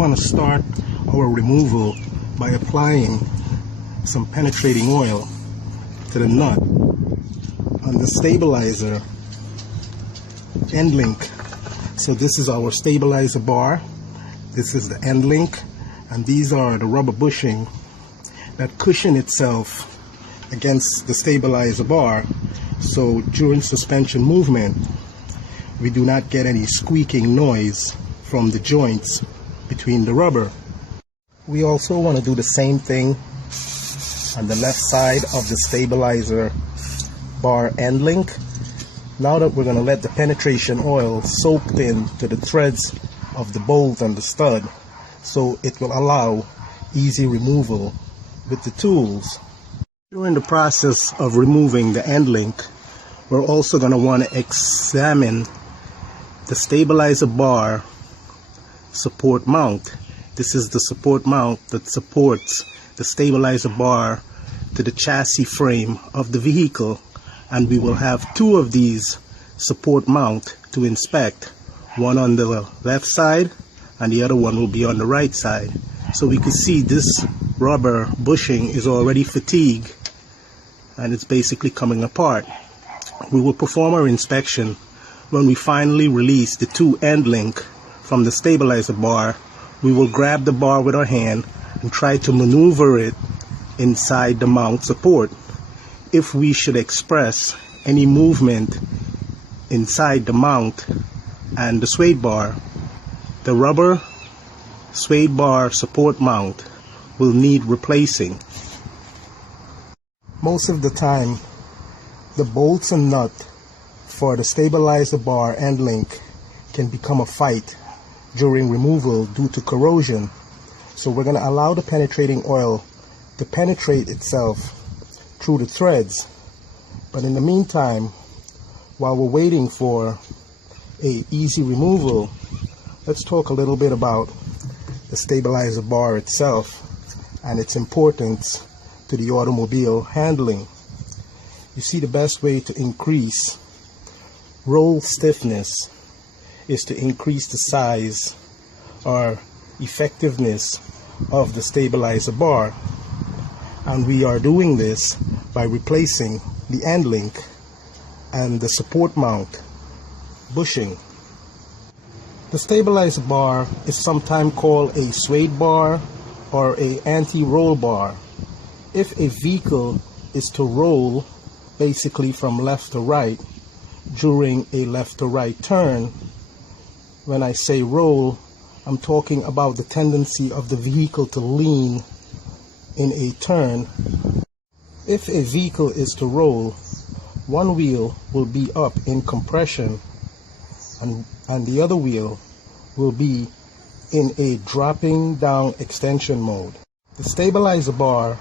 want to start our removal by applying some penetrating oil to the nut on the stabilizer end link. So this is our stabilizer bar, this is the end link, and these are the rubber bushing that cushion itself against the stabilizer bar, so during suspension movement we do not get any squeaking noise from the joints between the rubber. We also want to do the same thing on the left side of the stabilizer bar end link. Now that we're going to let the penetration oil soak into the threads of the bolt and the stud, so it will allow easy removal with the tools. During the process of removing the end link, we're also going to want to examine the stabilizer bar support mount. This is the support mount that supports the stabilizer bar to the chassis frame of the vehicle, and we will have two of these support mount to inspect, one on the left side and the other one will be on the right side. So we can see this rubber bushing is already fatigued and it's basically coming apart. We will perform our inspection when we finally release the two end link from the stabilizer bar. We will grab the bar with our hand and try to maneuver it inside the mount support. If we should express any movement inside the mount and the sway bar, the rubber sway bar support mount will need replacing. Most of the time, the bolts and nut for the stabilizer bar end link can become a fight during removal due to corrosion. So we're going to allow the penetrating oil to penetrate itself through the threads. But in the meantime, while we're waiting for a easy removal, let's talk a little bit about the stabilizer bar itself and its importance to the automobile handling. You see, the best way to increase roll stiffness is to increase the size or effectiveness of the stabilizer bar, and we are doing this by replacing the end link and the support mount bushing. The stabilizer bar is sometimes called a swayed bar or a anti-roll bar. If a vehicle is to roll basically from left to right during a left to right turn, when I say roll, I'm talking about the tendency of the vehicle to lean in a turn. If a vehicle is to roll, one wheel will be up in compression and the other wheel will be in a dropping down extension mode. The stabilizer bar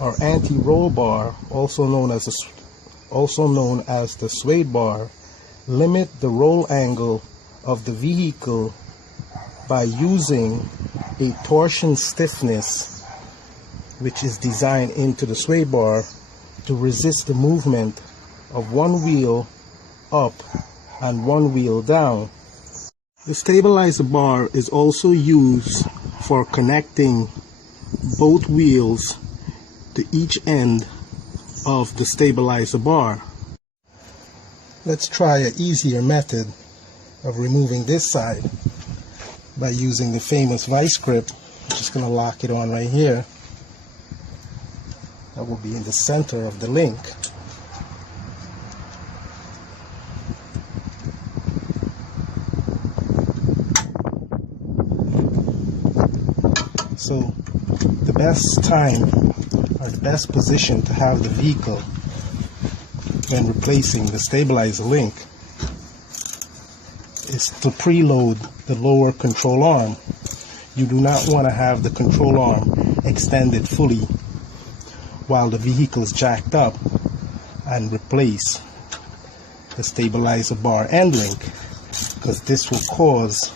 or anti-roll bar, also known as the swayed bar, limit the roll angle of the vehicle by using a torsion stiffness which is designed into the sway bar to resist the movement of one wheel up and one wheel down. The stabilizer bar is also used for connecting both wheels to each end of the stabilizer bar. Let's try an easier method of removing this side by using the famous vice grip. I'm just going to lock it on right here. That will be in the center of the link. So the best time or the best position to have the vehicle when replacing the stabilizer link is to preload the lower control arm. You do not want to have the control arm extended fully while the vehicle is jacked up and replace the stabilizer bar end link, because this will cause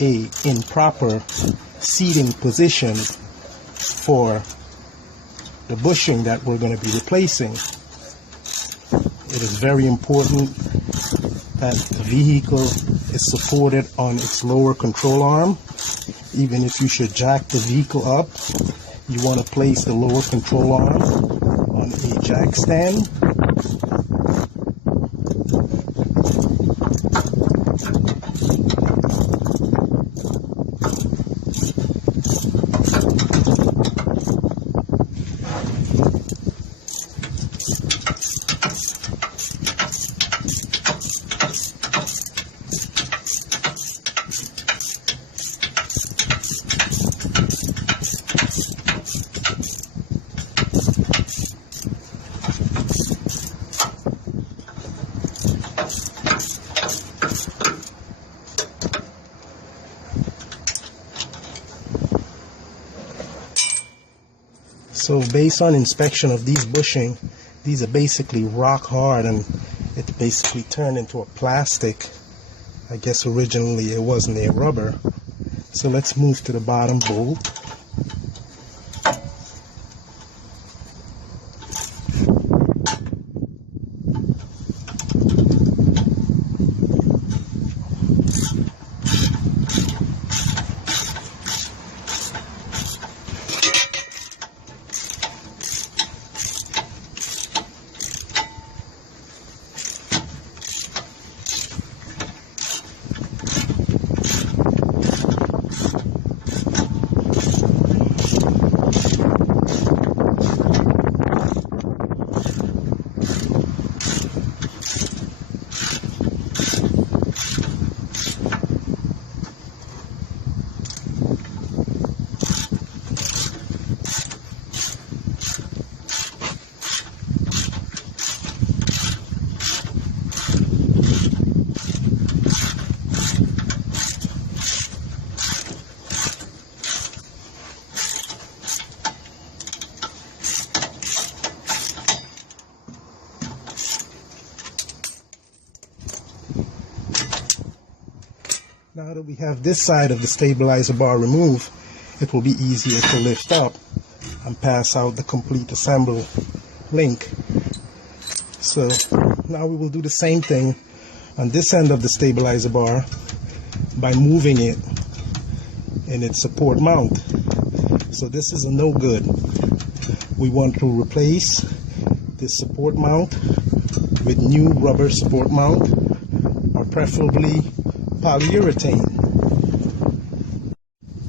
a improper seating position for the bushing that we're going to be replacing. It is very important that the vehicle is supported on its lower control arm. Even if you should jack the vehicle up, you want to place the lower control arm on a jack stand. So based on inspection of these bushing, these are basically rock hard, and it basically turned into a plastic. I guess originally it wasn't a rubber. So let's move to the bottom bolt. Now that we have this side of the stabilizer bar removed, it will be easier to lift up and pass out the complete assembled link. So now we will do the same thing on this end of the stabilizer bar by moving it in its support mount. So this is a no good. We want to replace this support mount with new rubber support mount, or preferably polyurethane.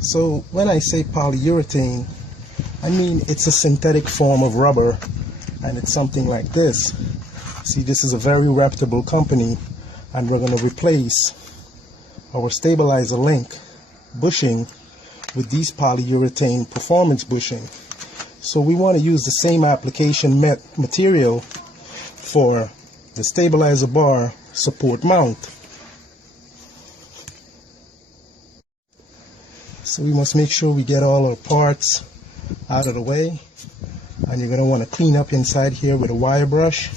So when I say polyurethane, I mean it's a synthetic form of rubber, and it's something like this. See, this is a very reputable company, and we're going to replace our stabilizer link bushing with these polyurethane performance bushing. So we want to use the same application material for the stabilizer bar support mount. So we must make sure we get all our parts out of the way, and you're going to want to clean up inside here with a wire brush.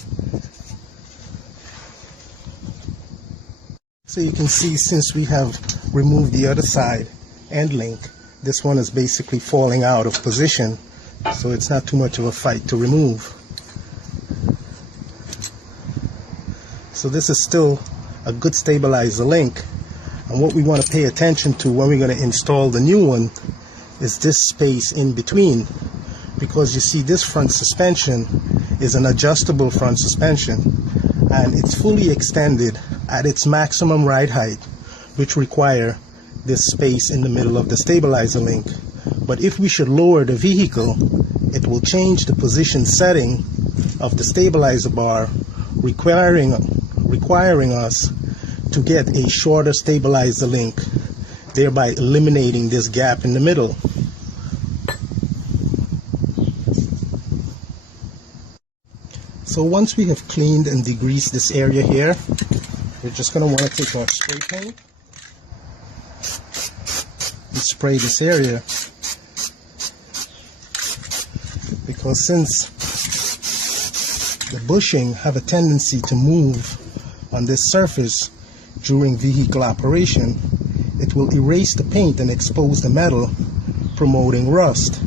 So you can see, since we have removed the other side end link, this one is basically falling out of position, so it's not too much of a fight to remove. So this is still a good stabilizer link. And what we want to pay attention to when we're going to install the new one is this space in between, because you see this front suspension is an adjustable front suspension, and it's fully extended at its maximum ride height, which require this space in the middle of the stabilizer link. But if we should lower the vehicle, it will change the position setting of the stabilizer bar, requiring us to get a shorter stabilizer link, thereby eliminating this gap in the middle. So once we have cleaned and degreased this area here, we're just going to want to take our spray paint and spray this area, because since the bushing have a tendency to move on this surface during vehicle operation, it will erase the paint and expose the metal, promoting rust.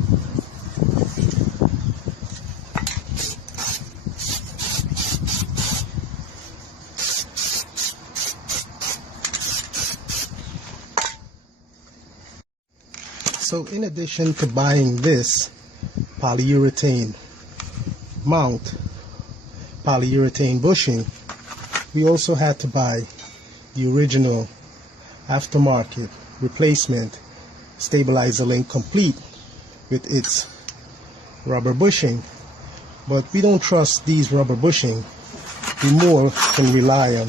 So in addition to buying this polyurethane mount, polyurethane bushing, we also had to buy the original aftermarket replacement stabilizer link complete with its rubber bushing. But we don't trust these rubber bushing. We more can rely on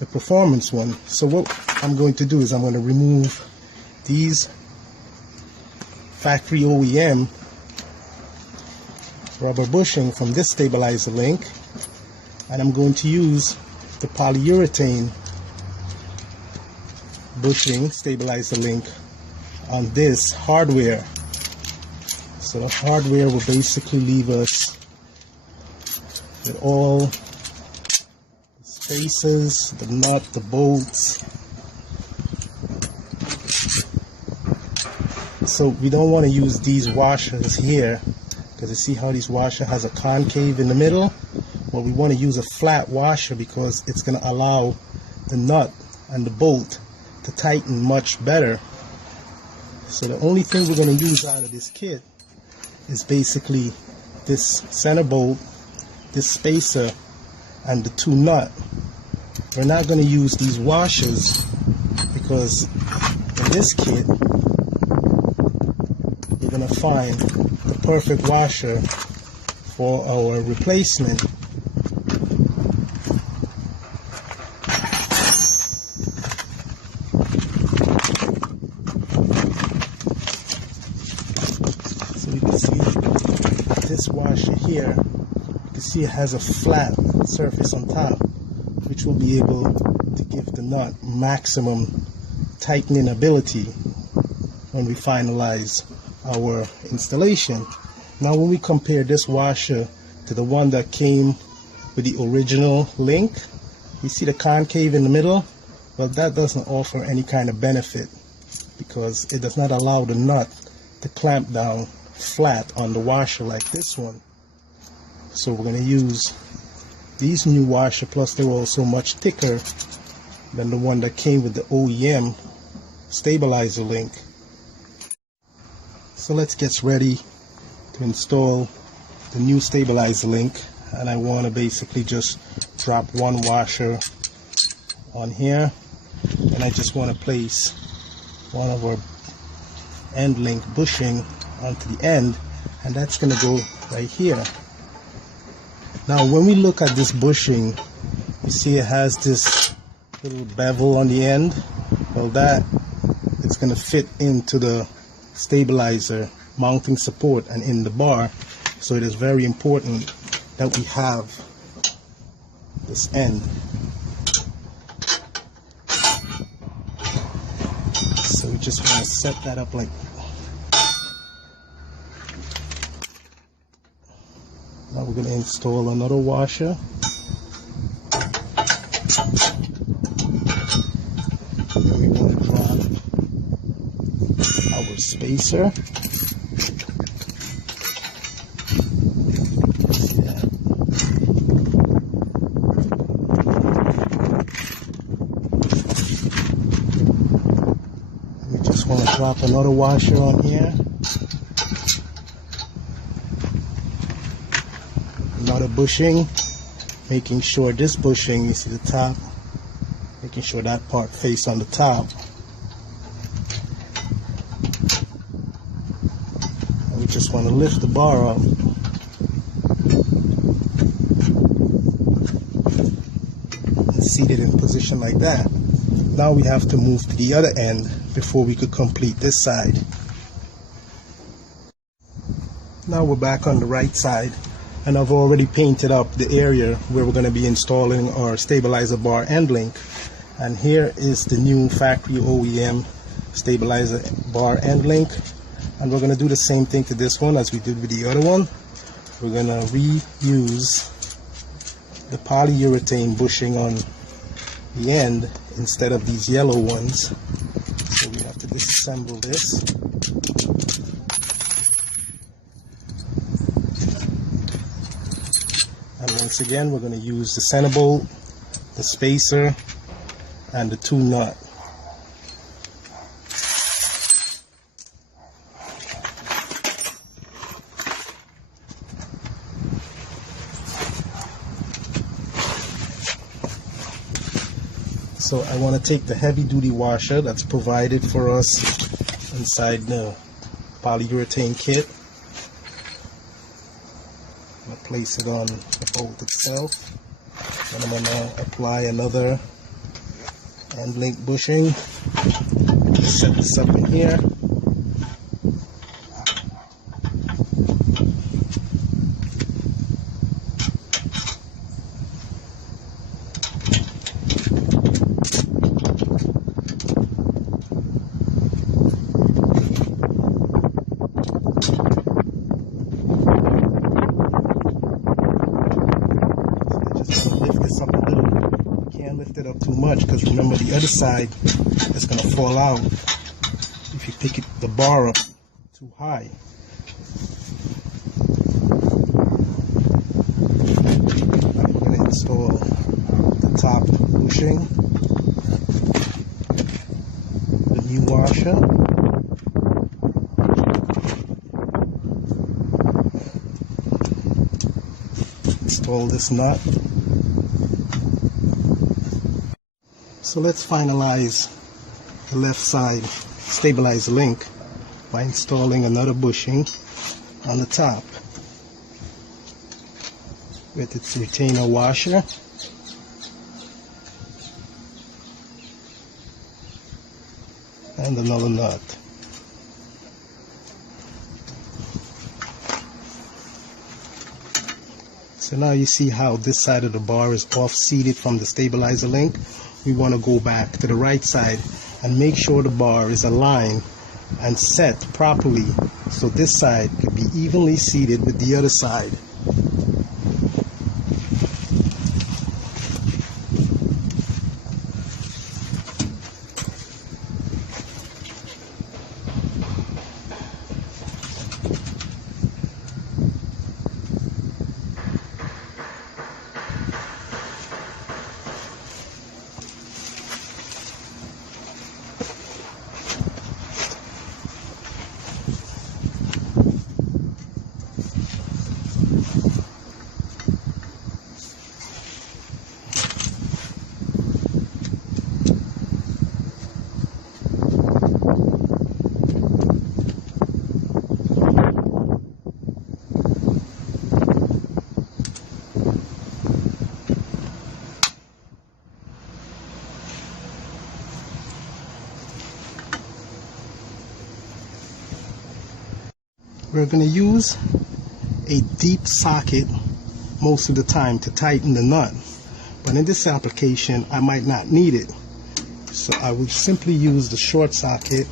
the performance one. So what I'm going to do is I'm going to remove these factory OEM rubber bushing from this stabilizer link, and I'm going to use the polyurethane bushing stabilizer link on this hardware. So the hardware will basically leave us with all the spaces, the nut, the bolts. So we don't want to use these washers here, because you see how this washer has a concave in the middle? Well, we want to use a flat washer because it's going to allow the nut and the bolt to tighten much better. So the only thing we're going to use out of this kit is basically this center bolt, this spacer, and the two nut. We're not going to use these washers because in this kit we're going to find the perfect washer for our replacement. So you can see this washer here, you can see it has a flat surface on top, which will be able to give the nut maximum tightening ability when we finalize our installation. Now when we compare this washer to the one that came with the original link, you see the concave in the middle? Well, that doesn't offer any kind of benefit because it does not allow the nut to clamp down flat on the washer like this one. So we're going to use these new washer, plus they're also much thicker than the one that came with the OEM stabilizer link. So let's get ready to install the new stabilizer link, and I want to basically just drop one washer on here, and I just want to place one of our end link bushing onto the end, and that's going to go right here. Now when we look at this bushing, you see it has this little bevel on the end. Well, that it's going to fit into the stabilizer mounting support and in the bar, so it is very important that we have this end. So we just want to set that up like now. We're going to install another washer. Then we want to drop our spacer. We just want to drop another washer on here. Another bushing, making sure this bushing, you see the top, making sure that part face on the top. And we just want to lift the bar up. And seat it in position like that. Now we have to move to the other end before we could complete this side. Now we're back on the right side, and I've already painted up the area where we're going to be installing our stabilizer bar end link. And here is the new factory OEM stabilizer bar end link, and we're going to do the same thing to this one as we did with the other one. We're going to reuse the polyurethane bushing on the end instead of these yellow ones. So we have to disassemble this. And once again, we're going to use the center bolt, the spacer, and the two nut. So I want to take the heavy duty washer that's provided for us inside the polyurethane kit. I'm going to place it on the bolt itself, and I'm going to apply another end link bushing. Set this up in here. Up a little. You can't lift it up too much because remember the other side is going to fall out if you pick the bar up too high. Now we're going to install the top bushing, the new washer. Install this nut. So let's finalize the left side stabilizer link by installing another bushing on the top with its retainer washer. And another nut. So now you see how this side of the bar is off-seated from the stabilizer link. We want to go back to the right side and make sure the bar is aligned and set properly so this side could be evenly seated with the other side. We're going to use a deep socket most of the time to tighten the nut, but in this application I might not need it, so I will simply use the short socket.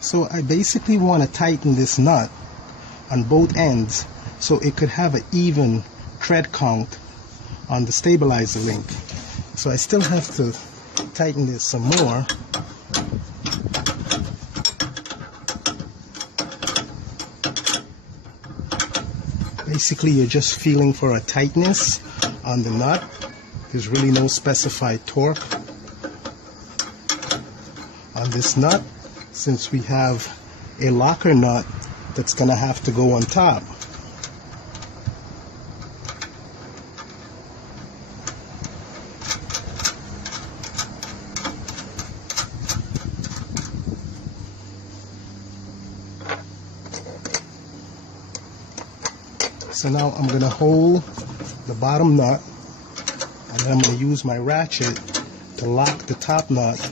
So I basically want to tighten this nut on both ends so it could have an even thread count on the stabilizer link. So I still have to tighten this some more. Basically you're just feeling for a tightness on the nut. There's really no specified torque on this nut, since we have a locker nut that's going to have to go on top. So now I'm going to hold the bottom nut, and then I'm going to use my ratchet to lock the top nut.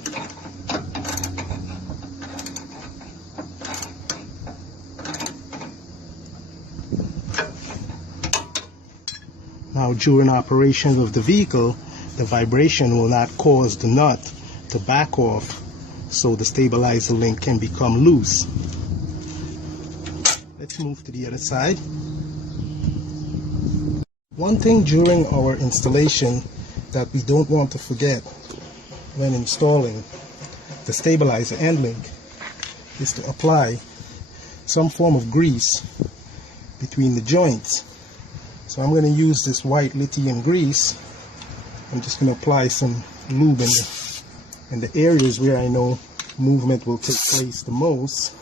Now during operation of the vehicle, the vibration will not cause the nut to back off so the stabilizer link can become loose. Let's move to the other side. One thing during our installation that we don't want to forget when installing the stabilizer end link is to apply some form of grease between the joints. So I'm going to use this white lithium grease. I'm just going to apply some lube in the areas where I know movement will take place the most.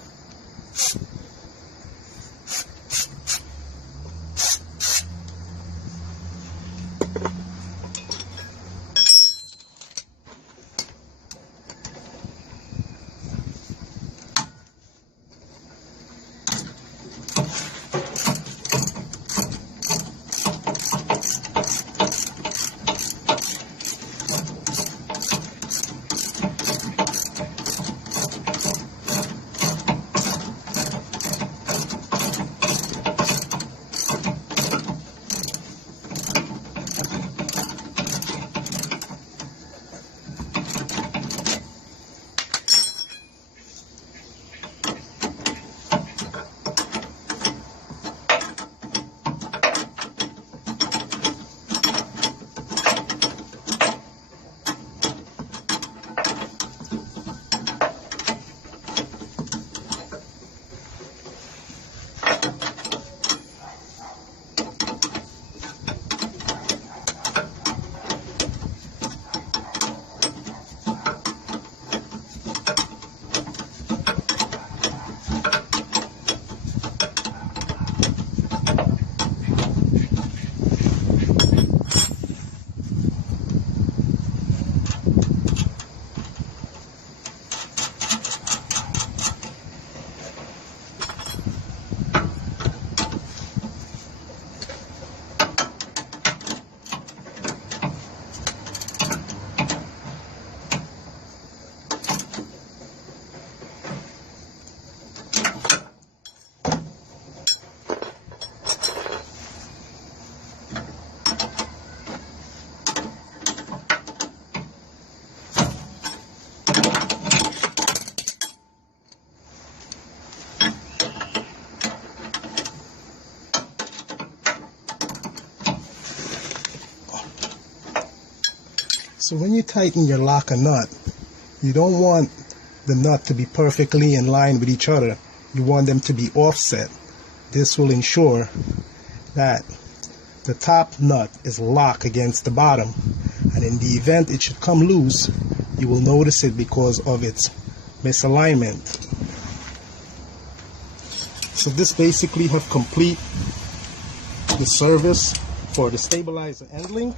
So when you tighten your locker nut, you don't want the nut to be perfectly in line with each other. You want them to be offset. This will ensure that the top nut is locked against the bottom, and in the event it should come loose, you will notice it because of its misalignment. So this basically have complete the service for the stabilizer end link.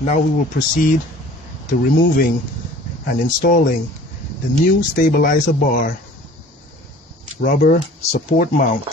Now we will proceed to removing and installing the new stabilizer bar rubber support mount